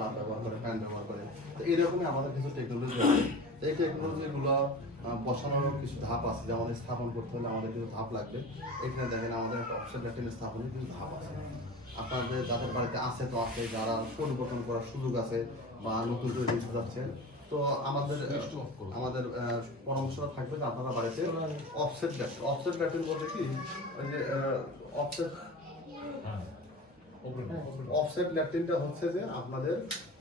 Slab ব্যবহার করে, fan ব্যবহার করে। তো এইরকমই আমাদের কিছু টেকনোলজি আছে। এই টেকনোলজিগুলো বসানোর কিছু ধাপ আছে, যেমন স্থাপন করতে হলে আমাদের কিছু ধাপ লাগবে। এখানে দেখেন আমাদের একটা অফসেট ল্যাট্রিন স্থাপনের কিছু ধাপ আছে। আপনাদের যাদের বাড়িতে আছে তো আছে, যারা পরিবর্তন করার সুযোগ আছে বা নতুন করে নিতে যাচ্ছেন, তো আমাদের পরামর্শটা থাকবে যে আপনারা বাড়িতে অফসেট ল্যাট্রিন বলতে কি, ওই যে অফসেট ল্যাট্রিনটা হচ্ছে যে আপনাদের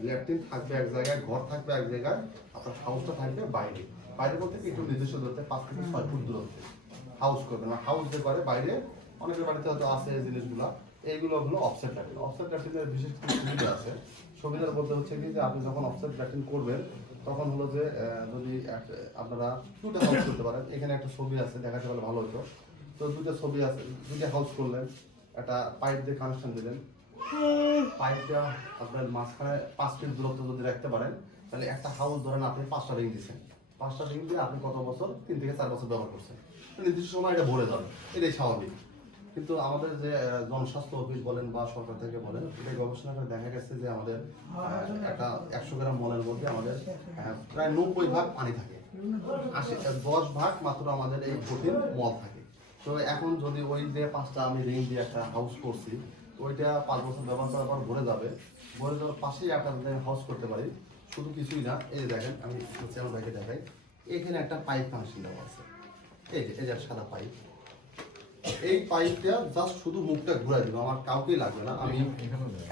ল্যাট্রিন থাকবে এক জায়গায়, ঘর থাকবে এক জায়গায়, আপনার হাউসটা থাকবে বাইরে। বাইরে বলতে কি একটু নিজস্ব দূরত্বে 5 থেকে 6 ফুট দূরত্বে হাউস করবেন। হাউস যে করে বাইরে, অনেকের বাড়িতে হয়তো আছে এই জিনিসগুলো, এইগুলো হলো অফসেট ল্যাট্রিন। অফসেট ল্যাট্রিনের বিশেষ কিছু সুবিধা আছে। সুবিধার বলতে হচ্ছে কি যে আপনি যখন অফসেট ল্যাট্রিন করবেন তখন হলো যে যদি আপনারা দুটো হাউস করতে পারেন। এখানে একটা ছবি আছে, দেখাতে পারলে ভালো হতো। তো দুটো ছবি আছে, দুটো হাউস করলেন, একটা পাইপ দিয়ে কানেকশন দিলেন। পাইপটা আপনার মাঝখানে 5 ফিট দূরত্ব যদি রাখতে পারেন, তাহলে একটা হাউস ধরেন আপনি 5টা রিং দিচ্ছেন। 5টা রিং দিয়ে আপনি কত বছর, 3 থেকে 4 বছর ব্যবহার করছেন, নির্দিষ্ট সময় এটা ভরে যাবে, এটাই স্বাভাবিক। কিন্তু আমাদের যে জনস্বাস্থ্য অফিস বলেন বা সরকার থেকে বলেন, এটা গবেষণা করে দেখা গেছে যে আমাদের একটা 100 গ্রাম মলের মধ্যে আমাদের প্রায় 90 ভাগ পানি থাকে, 10 ভাগ মাত্র আমাদের এই কঠিন মল থাকে। তো এখন যদি ওই যে 5টা আমি রিং দিয়ে একটা হাউস করছি, ওইটা 5 বছর ব্যবহার করার পর ভরে যাবে। ভরে যাওয়ার পাশেই একটা হাউস করতে পারি। শুধু কিছুই না, এই যে দেখেন, আমি চ্যানেল ভাইকে দেখাই, এখানে একটা পাইপ কানেকশন দেওয়া আছে। এই যে সাদা পাইপ, এই পাইপটা জাস্ট শুধু মুখটা ঘুরাই দিব, আমার কাউকেই লাগবে না। আমি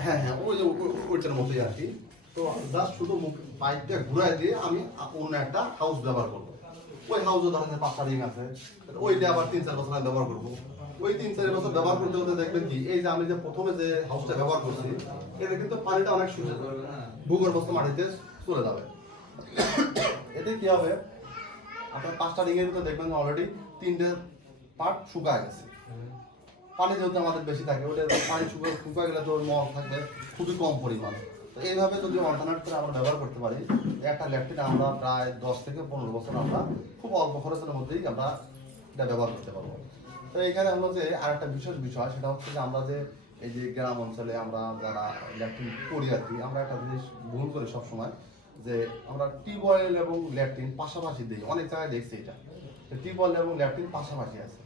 হ্যাঁ ওই যে ওইটার মতোই আর কি। তো জাস্ট শুধু মুখ পাইপটা ঘুরাই দিয়ে আমি অন্য একটা হাউস ব্যবহার করবো। ওই হাউসে ধরেন 5টা রিং আছে, ওইটা আবার 3-4 বছর আমি ব্যবহার করবো। ওই 3-4 বছর ব্যবহার করতে করতে দেখবেন কি, এই যে আমি যে প্রথমে যে হাউসটা ব্যবহার করছি, এটা কিন্তু পানিটা অনেক শুষে যাবে, ভূগর্ভস্থ মাটিতে চলে যাবে। এতে কি হবে, আপনার 5টা রিং এর ভিতরে দেখবেন অলরেডি 3টে পার্ট শুকায় গেছে। পানি যেহেতু আমাদের বেশি থাকে, ওটা পানি শুকায় গেলে তো মল থাকবে খুবই কম পরিমাণ। তো এইভাবে যদি অল্টারনেট করে আমরা ব্যবহার করতে পারি, একটা ল্যাট্রিন আমরা প্রায় 10 থেকে 15 বছর আমরা খুব অল্প খরচের মধ্যেই আমরা এটা ব্যবহার করতে পারবো। তো এখানে হলো যে আরেকটা বিশেষ বিষয়, সেটা হচ্ছে যে আমরা যে এই যে গ্রাম অঞ্চলে আমরা যারা ল্যাট্রিন করি আর কি, আমরা একটা জিনিস ভুল করি সবসময়, যে আমরা টিউবওয়েল এবং ল্যাট্রিন পাশাপাশি দিই। অনেক জায়গায় দেখছি এটা, টিউবওয়েল এবং ল্যাট্রিন পাশাপাশি আছে।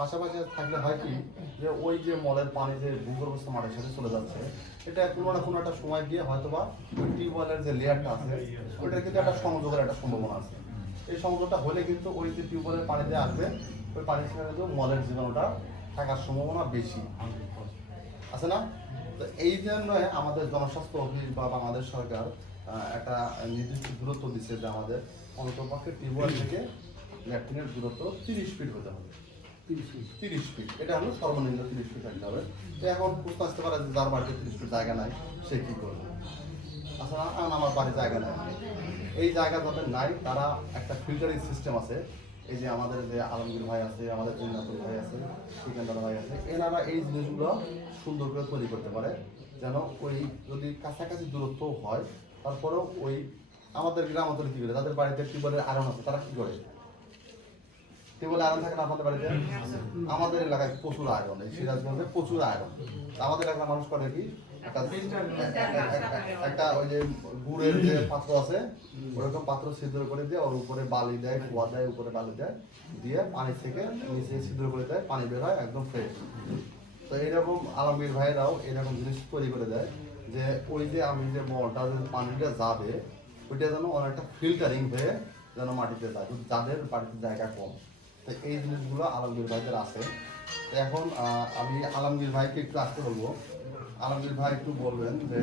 পাশাপাশি থাকলে হয় কি, যে ওই যে মলের পানি যে ভূগর্ভস্থ মাটির সাথে চলে যাচ্ছে, এটা কোনো না কোনো একটা সময় গিয়ে হয়তোবা ওই টিউবওয়েলের যে লেয়ারটা আছে, ওইটার কিন্তু একটা সংযোগের একটা সম্ভাবনা আছে। এই সংযোগটা হলে কিন্তু ওই যে টিউবওয়েলের পানি দিয়ে আসবে, ওই পানির সাথে কিন্তু মলের জীবাণুটা থাকার সম্ভাবনা বেশি আছে না? তো এই জন্য আমাদের জনস্বাস্থ্য অফিস বা বাংলাদেশ সরকার একটা নির্দিষ্ট দূরত্ব দিচ্ছে, যে আমাদের অন্ততপক্ষে টিউবওয়েল থেকে ল্যাট্রিনের দূরত্ব 30 ফিট হতে হবে। 30 ফিট, এটা হলো সর্বনিম্ন 30 ফিট থাকতে হবে। তো এখন প্রশ্ন আসতে পারে যে যার বাড়িতে 30 ফিট জায়গা নাই, সে কি করবে? আসলে আমার বাড়ির জায়গা নাই, এই জায়গা যাদের নাই তারা একটা ফিল্টারিং সিস্টেম আছে। এই যে আমাদের যে আলমগীর ভাই আছে, আমাদের জিন্নাতুল ভাই আছে, সিকান্দার ভাই আছে, এনারা এই জিনিসগুলো সুন্দর করে তৈরি করতে পারে, যেন ওই যদি কাছাকাছি দূরত্ব হয়, তারপরেও ওই আমাদের গ্রাম অঞ্চলে কি করে, তাদের বাড়িতে টিউবওয়েলের আয়রন আছে, তারা কি করে, টিউবওয়েলের আয়রন থাকে না আপনাদের বাড়িতে? আমাদের এলাকায় প্রচুর আয়রন, এই সিরাজগঞ্জে প্রচুর আয়রন। আমাদের এলাকার মানুষ করে কি, একটা ওই যে গুড়ের যে পাত্র আছে, ওরকম পাত্র ছিদ্র করে দিয়ে ওর উপরে বালি দেয়, কুয়া দেয়, উপরে বালি দেয়, দিয়ে পানি থেকে নিচে ছিদ্র করে দেয়, পানি বের হয় একদম ফ্রেশ। তো এইরকম আলমগীর ভাইরাও এরকম জিনিস তৈরি করে দেয়, যে ওই যে আমি যে মলটা যে পানিটা যাবে, ওইটা যেন অনেকটা ফিল্টারিং হয়ে যেন মাটিতে যায়, যাদের বাড়িতে জায়গা কম। তো এই জিনিসগুলো আলমগীর ভাইদের আছে। তো এখন আমি আলমগীর ভাইকে একটু আসতে বলবো। আলমগীর ভাই একটু বলবেন যে